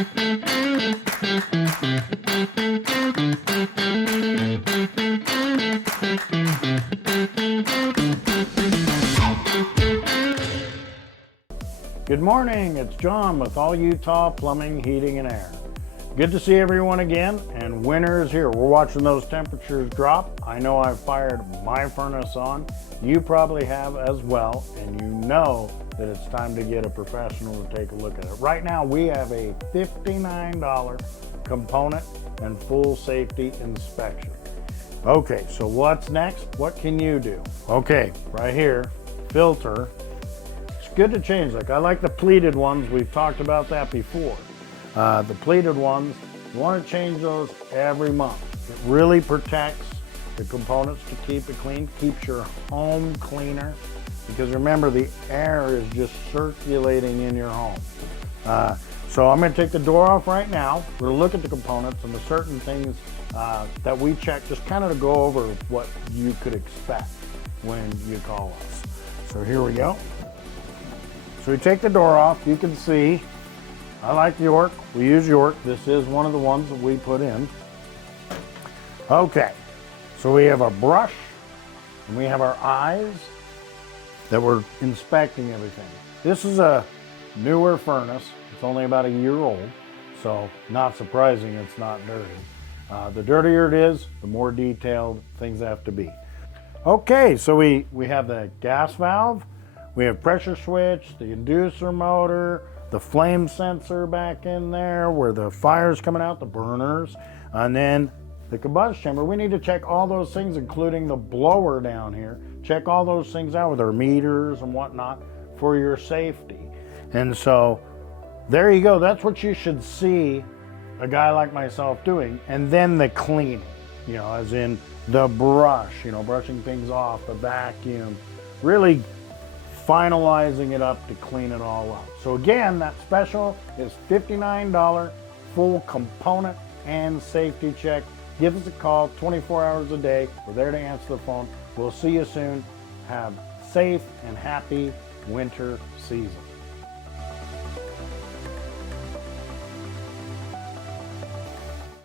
Good morning, it's John with All Utah Plumbing, Heating, and Air. Good to see everyone again, and winter is here. We're watching those temperatures drop. I know I've fired my furnace on. You probably have as well, and you know that it's time to get a professional to take a look at it. Right now, we have a $59 component and full safety inspection. Okay, so what's next? What can you do? Okay, right here, filter. Good to change. Like I like the pleated ones. We've talked about that before. The pleated ones, you want to change those every month. It really protects the components to keep it clean, keeps your home cleaner, because remember the air is just circulating in your home. So I'm going to take the door off right now. We're going to look at the components and the certain things that we check, just kind of to go over what you could expect when you call us. So here we go. So we take the door off. You can see, I like York. We use York. This is one of the ones that we put in. Okay, so we have our brush and we have our eyes that we're inspecting everything. This is a newer furnace. It's only about a year old, so not surprising it's not dirty. The dirtier it is, the more detailed things have to be. Okay, so we have the gas valve. We have pressure switch, the inducer motor, the flame sensor back in there where the fire's coming out, the burners, and then the combustion chamber. We need to check all those things, including the blower down here. Check all those things out with our meters and whatnot for your safety. And so there you go. That's what you should see a guy like myself doing. And then the cleaning, as in the brush, brushing things off, the vacuum, really finalizing it up to clean it all up. So again, that special is $59 full component and safety check. Give us a call 24 hours a day. We're there to answer the phone. We'll see you soon. Have safe and happy winter season.